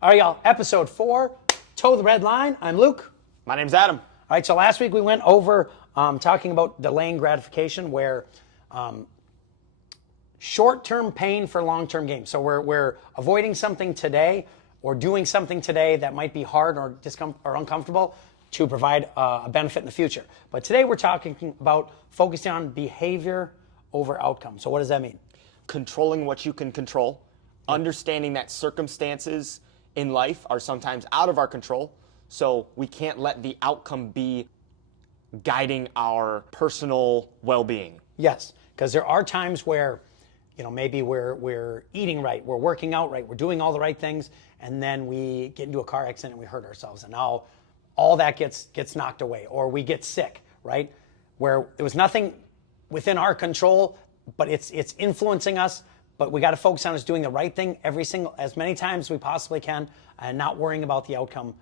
All right, y'all, episode 4, Toe the Red Line. I'm Luke. My name's Adam. All right, so last week we went over talking about delaying gratification, where short-term pain for long-term gain. So we're avoiding something today or doing something today that might be hard or uncomfortable to provide a benefit in the future. But today we're talking about focusing on behavior over outcome. So what does that mean? Controlling what you can control, understanding that circumstances in life are sometimes out of our control, so we can't let the outcome be guiding our personal well-being. Yes, because there are times where, maybe we're eating right, we're working out right, we're doing all the right things, and then we get into a car accident and we hurt ourselves, and now all that gets knocked away, or we get sick, right? Where it was nothing within our control, but it's influencing us. But we got to focus on us doing the right thing as many times as we possibly can, and not worrying about the outcome,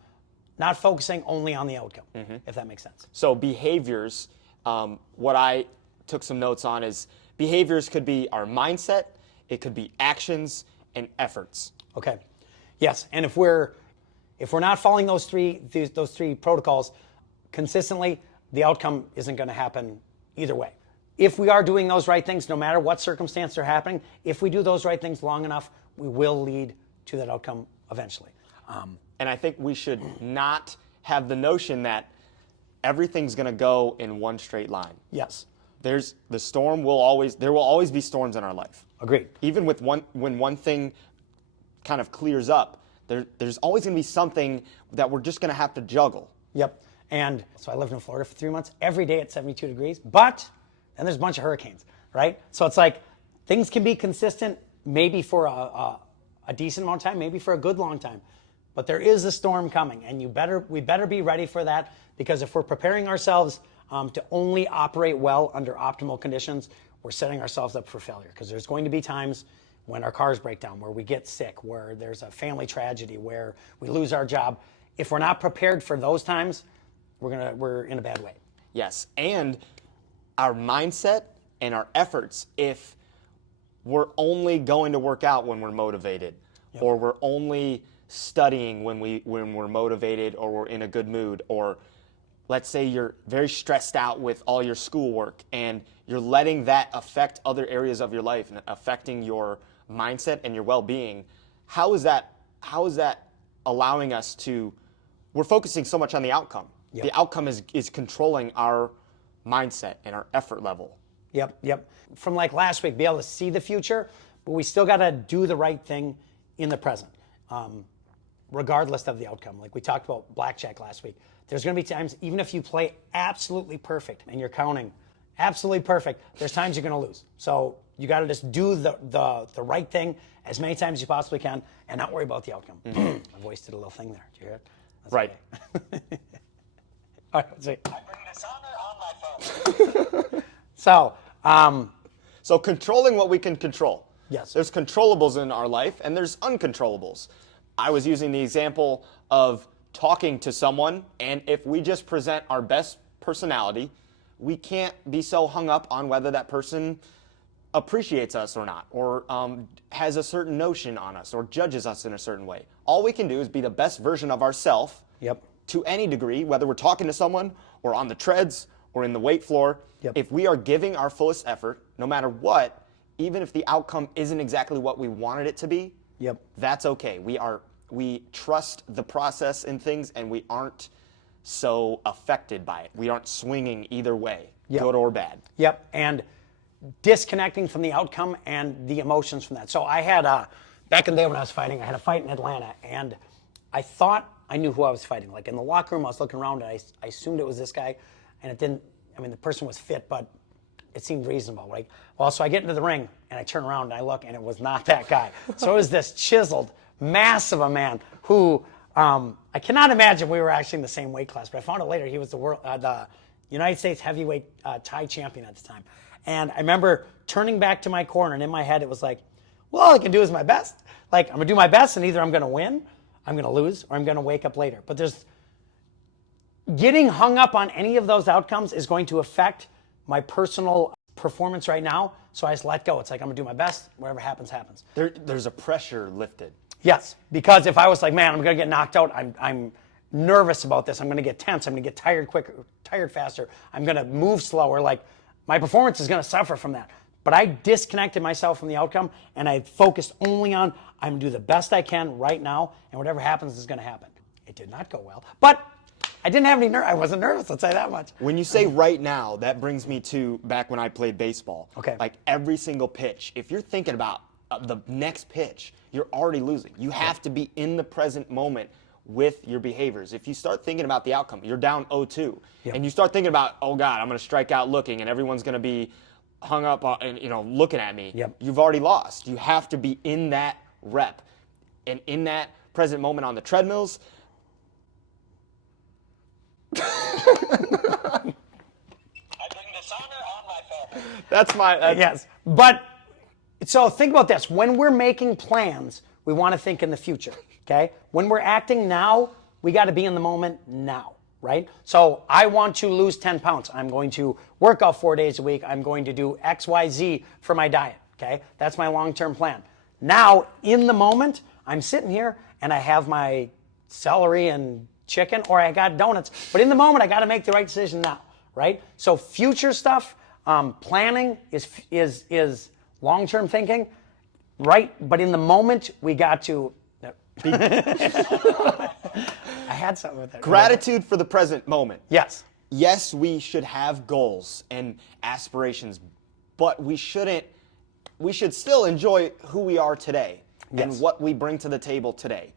not focusing only on the outcome, if that makes sense. So behaviors, what I took some notes on is behaviors could be our mindset, it could be actions and efforts. Okay. Yes, and if we're not following those three protocols consistently, the outcome isn't going to happen either way. If we are doing those right things, no matter what circumstance are happening, if we do those right things long enough, we will lead to that outcome eventually. And I think we should not have the notion that everything's going to go in one straight line. Yes. There will always be storms in our life. Agreed. Even when one thing kind of clears up, there's always going to be something that we're just going to have to juggle. Yep. And so I lived in Florida for 3 months, every day at 72 degrees, but then there's a bunch of hurricanes, right? So it's like things can be consistent maybe for a decent amount of time, maybe for a good long time. But there is a storm coming, and we better be ready for that, because if we're preparing ourselves to only operate well under optimal conditions, we're setting ourselves up for failure, because there's going to be times when our cars break down, where we get sick, where there's a family tragedy, where we lose our job. If we're not prepared for those times, we're in a bad way. Yes, and our mindset and our efforts, if we're only going to work out when we're motivated, or we're only studying when we're motivated, or we're in a good mood, or let's say you're very stressed out with all your schoolwork and you're letting that affect other areas of your life and affecting your mindset and your well-being, how is that allowing us to, we're focusing so much on the outcome. Yep. The outcome is controlling our mindset and our effort level. Yep. From like last week, be able to see the future, but we still got to do the right thing in the present, regardless of the outcome. Like we talked about blackjack last week. There's going to be times, even if you play absolutely perfect and you're counting absolutely perfect, there's times you're going to lose. So you got to just do the right thing as many times as you possibly can and not worry about the outcome. I voice did a little thing there. Did you hear it? That's right. Okay. All right, let's see. I bring dishonor on my phone. So controlling what we can control. Yes. There's controllables in our life, and there's uncontrollables. I was using the example of talking to someone, and if we just present our best personality, we can't be so hung up on whether that person appreciates us or not, or has a certain notion on us, or judges us in a certain way. All we can do is be the best version of ourselves. Yep. To any degree, whether we're talking to someone or on the treads or in the weight floor. Yep. If we are giving our fullest effort, no matter what, even if the outcome isn't exactly what we wanted it to be, Yep. that's okay. We trust the process in things, and we aren't so affected by it. We aren't swinging either way, good or bad. Yep, and disconnecting from the outcome and the emotions from that. So I had, back in the day when I was fighting, I had a fight in Atlanta, and I thought I knew who I was fighting. Like in the locker room, I was looking around, and I assumed it was this guy, and it didn't. I mean, the person was fit, but it seemed reasonable. Like, well, so I get into the ring, and I turn around, and I look, and it was not that guy. So it was this chiseled, massive a man who I cannot imagine we were actually in the same weight class, but I found out later he was the United States heavyweight Thai champion at the time. And I remember turning back to my corner, and in my head it was like, well, all I can do is my best. Like, I'm going to do my best, and either I'm going to win, I'm going to lose, or I'm going to wake up later. But getting hung up on any of those outcomes is going to affect my personal performance right now. So I just let go. It's like, I'm going to do my best. Whatever happens, happens. There's a pressure lifted. Yes, because if I was like, man, I'm going to get knocked out, I'm nervous about this. I'm going to get tense. I'm going to get tired quicker, tired faster. I'm going to move slower. Like, my performance is going to suffer from that. But I disconnected myself from the outcome, and I focused only on, I'm going to do the best I can right now, and whatever happens is going to happen. It did not go well, but I didn't have any I wasn't nervous, let's say that much. When you say right now, that brings me to back when I played baseball. Okay. Like every single pitch, if you're thinking about the next pitch, you're already losing. You have to be in the present moment with your behaviors. If you start thinking about the outcome, you're down 0-2, and you start thinking about, oh God, I'm going to strike out looking, and everyone's going to be hung up on, and looking at me. You've already lost. You have to be in that rep, and in that present moment on the treadmills. I bring dishonor on my family. That's my. Yes, but so think about this. When we're making plans, we want to think in the future, okay? When we're acting now, we got to be in the moment now, right? So I want to lose 10 pounds. I'm going to work out 4 days a week. I'm going to do X, Y, Z for my diet, okay? That's my long-term plan. Now, in the moment, I'm sitting here and I have my celery and chicken, or I got donuts. But in the moment, I got to make the right decision now, right? So future stuff, planning is long-term thinking, right? But in the moment, we got to. I had something with that. Gratitude for the present moment. Yes. Yes, we should have goals and aspirations, but we should still enjoy who we are today and what we bring to the table today.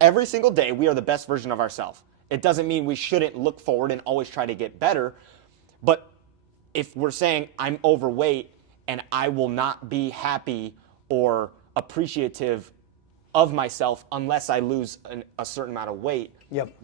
Every single day, we are the best version of ourselves. It doesn't mean we shouldn't look forward and always try to get better, but if we're saying I'm overweight and I will not be happy or appreciative of myself unless I lose a certain amount of weight. Yep.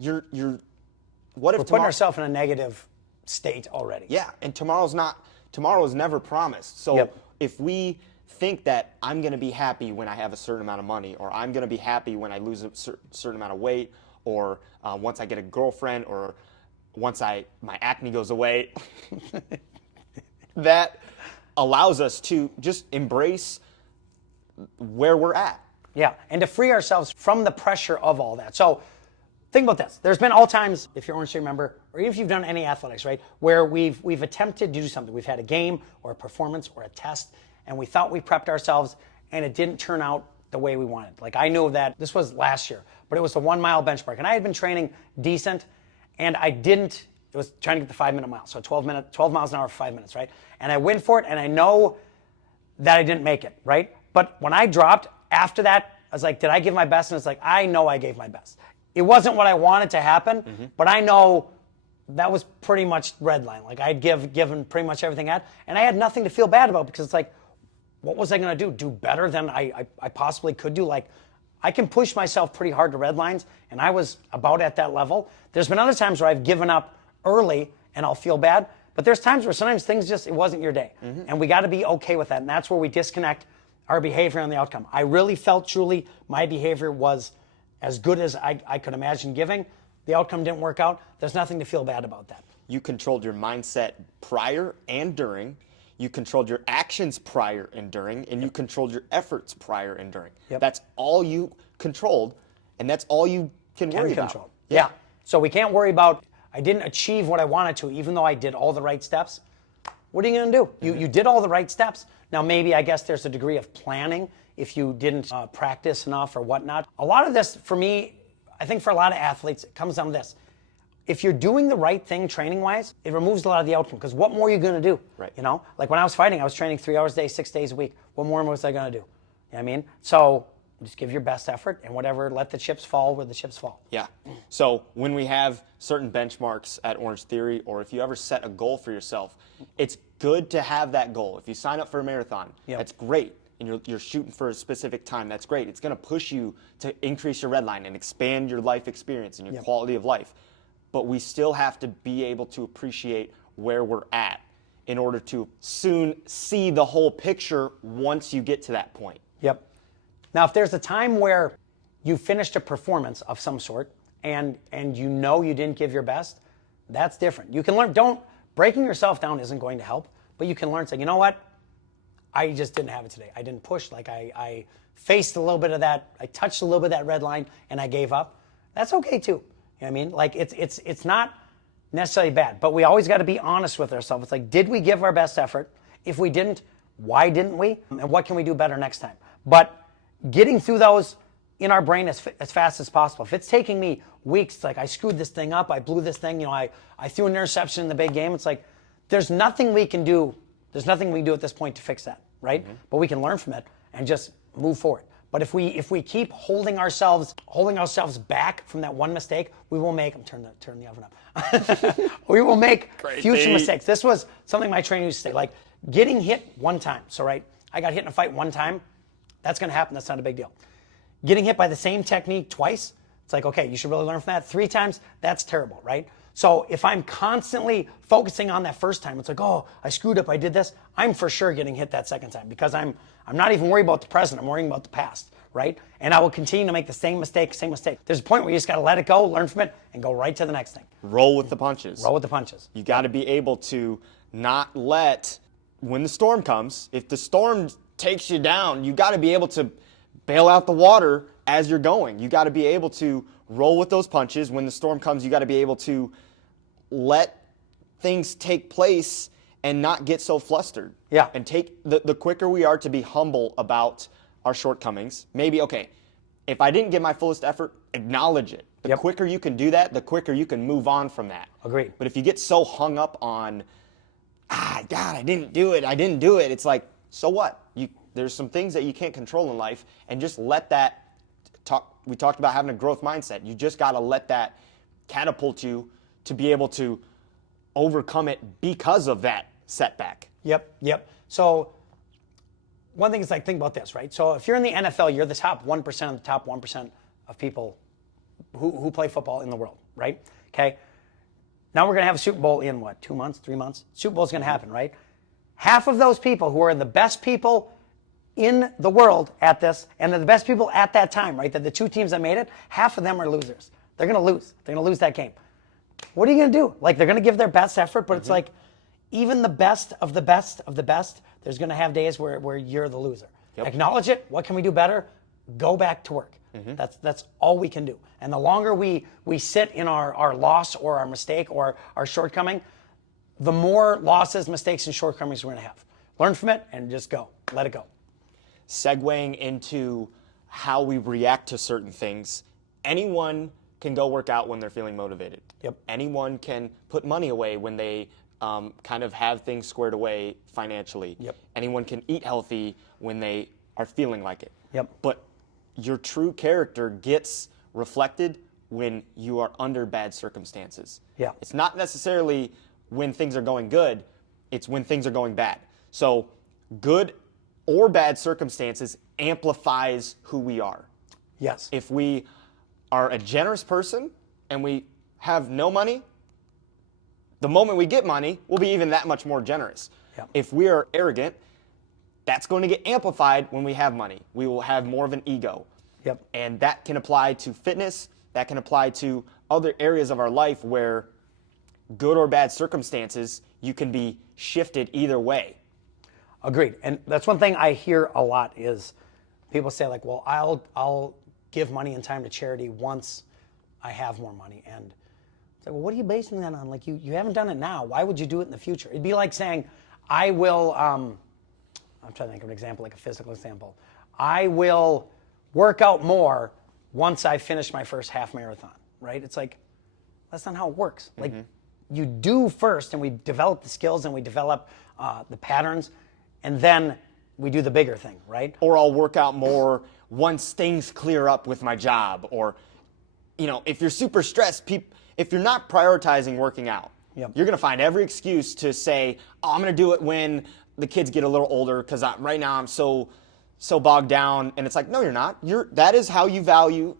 What if We're putting ourselves in a negative state already. Yeah, and tomorrow is never promised. So if we think that I'm going to be happy when I have a certain amount of money, or I'm going to be happy when I lose a certain amount of weight, or once I get a girlfriend, or once my acne goes away, that allows us to just embrace where we're at. Yeah, and to free ourselves from the pressure of all that. So think about this. There's been all times, if you're Orange State member, or even if you've done any athletics, right, where we've attempted to do something. We've had a game or a performance or a test, and we thought we prepped ourselves, and it didn't turn out the way we wanted. Like, I knew that this was last year, but it was the 1 mile benchmark, and I had been training decent, and it was trying to get the 5 minute mile, so 12 miles an hour for 5 minutes, right? And I went for it, and I know that I didn't make it, right? But when I dropped, after that, I was like, did I give my best? And it's like, I know I gave my best. It wasn't what I wanted to happen, but I know that was pretty much red line. Like, I'd given pretty much everything I had, and I had nothing to feel bad about, because it's like, what was I going to do? Do better than I possibly could do? Like, I can push myself pretty hard to red lines, and I was about at that level. There's been other times where I've given up early, and I'll feel bad, but there's times where sometimes things it wasn't your day, and we got to be okay with that, and that's where we disconnect our behavior and the outcome. I really felt truly my behavior was as good as I could imagine giving. The outcome didn't work out. There's nothing to feel bad about that. You controlled your mindset prior and during. You controlled your actions prior and during, and you controlled your efforts prior and during. That's all you controlled, and that's all you can worry about. Yeah. So we can't worry about, I didn't achieve what I wanted to, even though I did all the right steps. What are you going to do? You did all the right steps. Now, maybe, I guess there's a degree of planning if you didn't practice enough or whatnot. A lot of this, for me, I think for a lot of athletes, it comes down to this. If you're doing the right thing training-wise, it removes a lot of the outcome, because what more are you going to do? Right. You know? Like, when I was fighting, I was training 3 hours a day, 6 days a week. What more was I going to do? You know what I mean? So just give your best effort, and whatever, let the chips fall where the chips fall. Yeah. So when we have certain benchmarks at Orange Theory, or if you ever set a goal for yourself, it's good to have that goal. If you sign up for a marathon, that's great, and you're shooting for a specific time, that's great. It's going to push you to increase your red line and expand your life experience and your quality of life. But we still have to be able to appreciate where we're at in order to soon see the whole picture once you get to that point. Yep. Now, if there's a time where you finished a performance of some sort and you know you didn't give your best, that's different. You can learn. Breaking yourself down isn't going to help, but you can learn, say, you know what? I just didn't have it today. I didn't push like I faced a little bit of that, I touched a little bit of that red line and I gave up, that's okay too. You know what I mean? Like it's not necessarily bad, but we always got to be honest with ourselves. It's like, did we give our best effort? If we didn't, why didn't we? And what can we do better next time? But getting through those in our brain as fast as possible. If it's taking me weeks, like I screwed this thing up, I blew this thing, you know, I threw an interception in the big game. It's like, there's nothing we can do. There's nothing we can do at this point to fix that, right? Mm-hmm. But we can learn from it and just move forward. But if we keep holding ourselves back from that one mistake, we will make. Turn the oven up. We will make future mistakes. This was something my trainer used to say, like getting hit one time. So right, I got hit in a fight one time. That's going to happen. That's not a big deal. Getting hit by the same technique twice, it's like, okay, you should really learn from that. 3 times, that's terrible, right? So if I'm constantly focusing on that first time, it's like, oh, I screwed up, I did this, I'm for sure getting hit that second time because I'm not even worried about the present, I'm worrying about the past, right? And I will continue to make the same mistake. There's a point where you just got to let it go, learn from it, and go right to the next thing. Roll with the punches. Roll with the punches. You got to be able to not let, when the storm comes, if the storm takes you down, you got to be able to bail out the water as you're going. You got to be able to roll with those punches. When the storm comes, you got to be able to let things take place and not get so flustered. Yeah. And take the quicker we are to be humble about our shortcomings. Maybe, okay, if I didn't give my fullest effort, acknowledge it. The quicker you can do that, the quicker you can move on from that. Agreed. But if you get so hung up on, God, I didn't do it, it's like, so what? There's some things that you can't control in life, and just let that we talked about having a growth mindset. You just got to let that catapult you to be able to overcome it because of that setback. Yep. So one thing is, like, think about this, right? So if you're in the NFL, you're the top 1% of the top 1% of people who play football in the world, right? Okay. Now we're going to have a Super Bowl in 2 months, 3 months? Super Bowl is going to happen, right? Half of those people who are the best people in the world at this, and they're the best people at that time, right? That the 2 teams that made it, half of them are losers. They're going to lose. They're going to lose that game. What are you going to do? Like, they're going to give their best effort, but it's like, even the best of the best of the best, there's going to have days where you're the loser. Yep. Acknowledge it. What can we do better? Go back to work. That's all we can do. And the longer we sit in our loss or our mistake or our shortcoming, the more losses, mistakes, and shortcomings we're going to have. Learn from it and just go. Let it go. Segueing into how we react to certain things, anyone can go work out when they're feeling motivated. Yep. Anyone can put money away when they kind of have things squared away financially. Yep. Anyone can eat healthy when they are feeling like it. Yep. But your true character gets reflected when you are under bad circumstances. Yeah. It's not necessarily when things are going good, it's when things are going bad. So good or bad circumstances amplifies who we are. Yes. If we are a generous person and we have no money, the moment we get money, we'll be even that much more generous. Yep. If we are arrogant, that's going to get amplified when we have money. We will have more of an ego. Yep. And that can apply to fitness, that can apply to other areas of our life where good or bad circumstances, you can be shifted either way. Agreed. And that's one thing I hear a lot is people say, like, well, I'll give money and time to charity once I have more money. And it's like, well, what are you basing that on? Like, you haven't done it now. Why would you do it in the future? It'd be like saying, I will, I'm trying to think of an example, like a physical example. I will work out more once I finish my first half marathon, right? It's like, that's not how it works. Like, you do first, and we develop the skills and we develop the patterns, and then we do the bigger thing, right? Or I'll work out more once things clear up with my job. Or, if you're super stressed, if you're not prioritizing working out, Yep. you're going to find every excuse to say, oh, I'm going to do it when the kids get a little older because right now I'm so bogged down. And it's like, no, you're not. That is how you value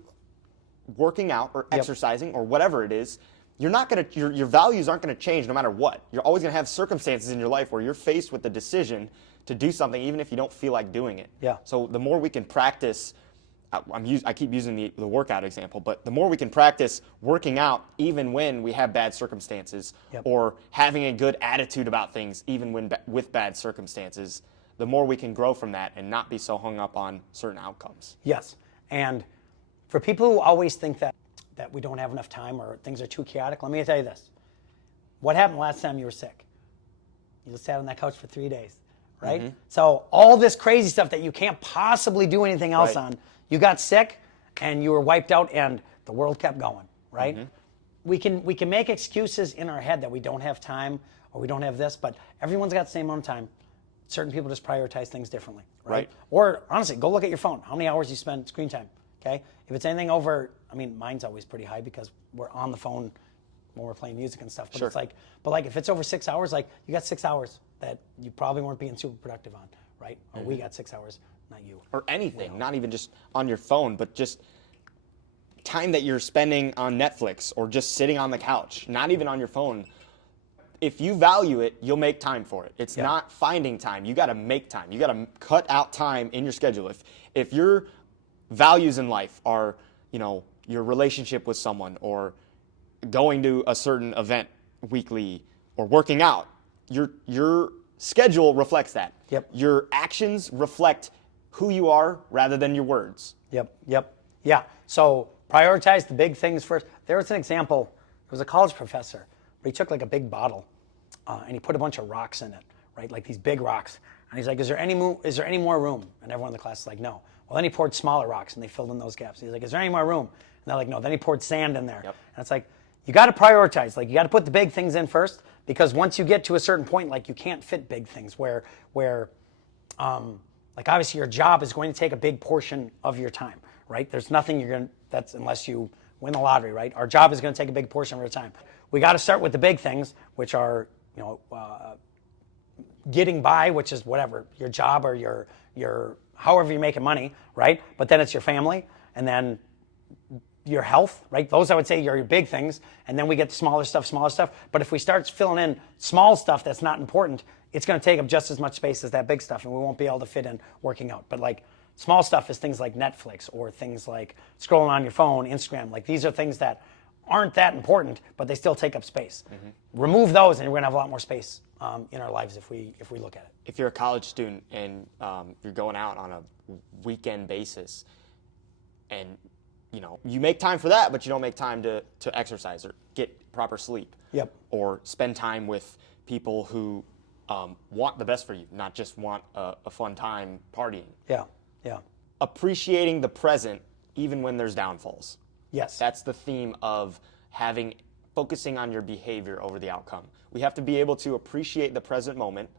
working out or exercising or whatever it is. You're not going to, your values aren't going to change no matter what. You're always going to have circumstances in your life where you're faced with the decision to do something even if you don't feel like doing it. Yeah. So the more we can practice, I keep using the workout example, but the more we can practice working out even when we have bad circumstances, Yep. or having a good attitude about things even with bad circumstances, the more we can grow from that and not be so hung up on certain outcomes. Yes. And for people who always think that we don't have enough time or things are too chaotic, let me tell you this. What happened last time you were sick? You just sat on that couch for 3 days, right? So all this crazy stuff that you can't possibly do anything else on, you got sick and you were wiped out and the world kept going, right? We can make excuses in our head that we don't have time or we don't have this, but everyone's got the same amount of time. Certain people just prioritize things differently, right? Or honestly, go look at your phone. How many hours you spend screen time, okay? If it's anything over, I mean, mine's always pretty high because we're on the phone when we're playing music and stuff. But it's like, if it's over 6 hours, like you got 6 hours that you probably weren't being super productive on, right? Or we got 6 hours, not you. Or anything, not even just on your phone, but just time that you're spending on Netflix or just sitting on the couch, not even on your phone. If you value it, you'll make time for it. It's not finding time. You got to make time. You got to cut out time in your schedule. If your values in life are, your relationship with someone or going to a certain event weekly or working out, your schedule reflects that. Your actions reflect who you are rather than your words. Yeah. So prioritize the big things first. There was an example. There was a college professor, but he took like a big bottle and he put a bunch of rocks in it, right? Like these big rocks. And he's like, is there any more room? And everyone in the class is like, no. Well, then he poured smaller rocks and they filled in those gaps. He's like, is there any more room? And they're like, no. Then he poured sand in there. And it's like, you got to prioritize. Like, you got to put the big things in first, because once you get to a certain point, like, you can't fit big things where like, obviously your job is going to take a big portion of your time, right? There's nothing that's unless you win the lottery, right? Our job is going to take a big portion of our time. We got to start with the big things, which are, getting by, which is whatever, your job or your however you're making money, right? But then it's your family, and then your health, right? Those, I would say, are your big things. And then we get smaller stuff. But if we start filling in small stuff that's not important, it's going to take up just as much space as that big stuff, and we won't be able to fit in working out. But like small stuff is things like Netflix or things like scrolling on your phone, Instagram. Like, these are things that aren't that important, but they still take up space. Remove those, and we're going to have a lot more space in our lives if we look at it. If you're a college student and you're going out on a weekend basis, and you make time for that, but you don't make time to exercise or get proper sleep. Or spend time with people who want the best for you, not just want a fun time partying. Appreciating the present even when there's downfalls. That's the theme of focusing on your behavior over the outcome. We have to be able to appreciate the present moment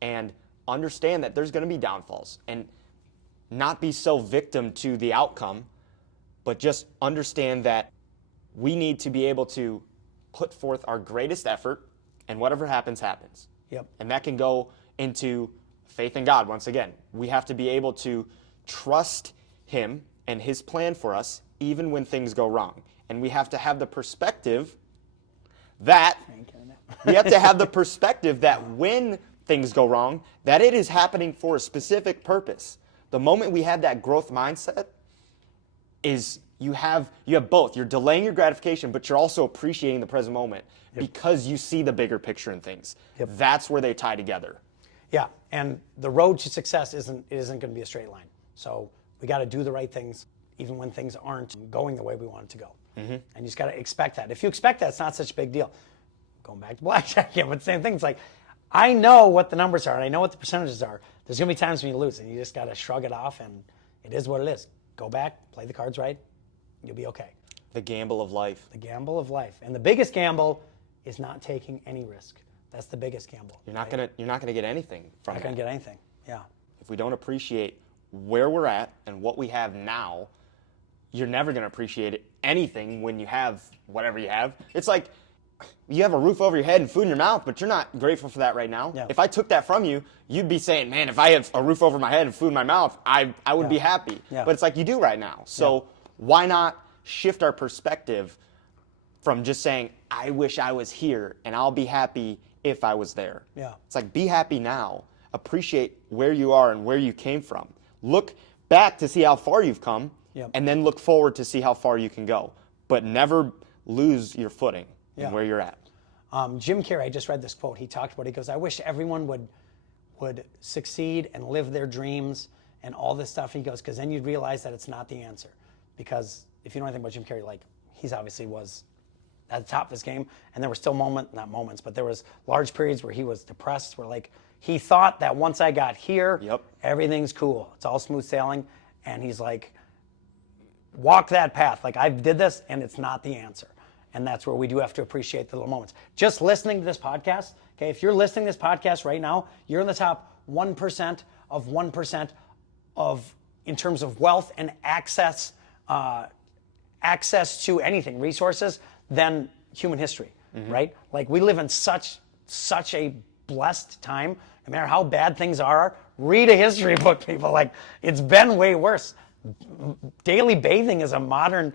and understand that there's going to be downfalls, and not be so victim to the outcome, but just understand that we need to be able to put forth our greatest effort, and whatever happens, happens. And that can go into faith in God once again. We have to be able to trust Him and His plan for us, even when things go wrong. And we have to have the perspective that when things go wrong, that it is happening for a specific purpose. The moment we have that growth mindset, is you have both. You're delaying your gratification, but you're also appreciating the present moment because you see the bigger picture in things. That's where they tie together. And the road to success isn't going to be a straight line. So we got to do the right things even when things aren't going the way we want it to go. And you just got to expect that. If you expect that, it's not such a big deal. Going back to blackjack again, but same thing. It's like, I know what the numbers are, and I know what the percentages are. There's going to be times when you lose, and you just got to shrug it off, and it is what it is. Go back, play the cards right, you'll be okay. The gamble of life. The gamble of life. And the biggest gamble is not taking any risk. That's the biggest gamble. You're not gonna get anything from it. Not gonna get anything. If we don't appreciate where we're at and what we have now, you're never gonna appreciate anything when you have whatever you have. It's like you have a roof over your head and food in your mouth, but you're not grateful for that right now. If I took that from you, you'd be saying, man, if I have a roof over my head and food in my mouth, I would be happy. But it's like you do right now. So why not shift our perspective from just saying, I wish I was here and I'll be happy if I was there. It's like, be happy now. Appreciate where you are and where you came from. Look back to see how far you've come, and then look forward to see how far you can go. But never lose your footing in where you're at. Jim Carrey, I just read this quote. He talked about it. He goes, I wish everyone would would succeed and live their dreams and all this stuff. He goes, because then you'd realize that it's not the answer. Because if you know anything about Jim Carrey, like he's obviously was at the top of his game, and there were still but there was large periods where he was depressed, where like he thought that once I got here, everything's cool. It's all smooth sailing. And he's like, walk that path. Like I did this and it's not the answer. And that's where we do have to appreciate the little moments. Just listening to this podcast, okay, if you're listening to this podcast right now, you're in the top 1% of 1% of, in terms of wealth and access to anything, resources, than human history, right? Like we live in such a blessed time. No matter how bad things are, read a history book, people. Like it's been way worse. Daily bathing is a modern,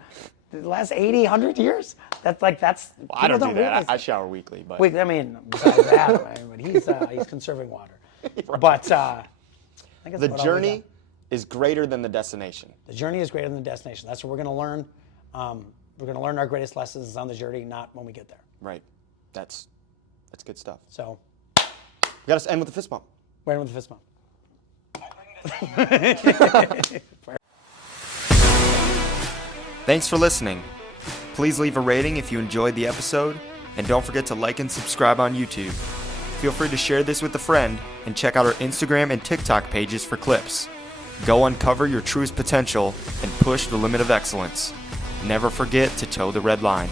the last 80, 100 years. That's like, that's, Well, I don't do that. realize- I shower weekly, but I mean, besides that, I mean, but he's conserving water. But I think the that's about all we journey got. is greater than the destination. The journey is greater than the destination. That's what we're going to learn. We're going to learn our greatest lessons on the journey, not when we get there. Right. That's good stuff. So, We got to end with the fist bump. we're in with the fist bump. Thanks for listening. Please leave a rating if you enjoyed the episode, and don't forget to like and subscribe on YouTube. Feel free to share this with a friend, and check out our Instagram and TikTok pages for clips. Go uncover your truest potential and push the limit of excellence. Never forget to toe the red line.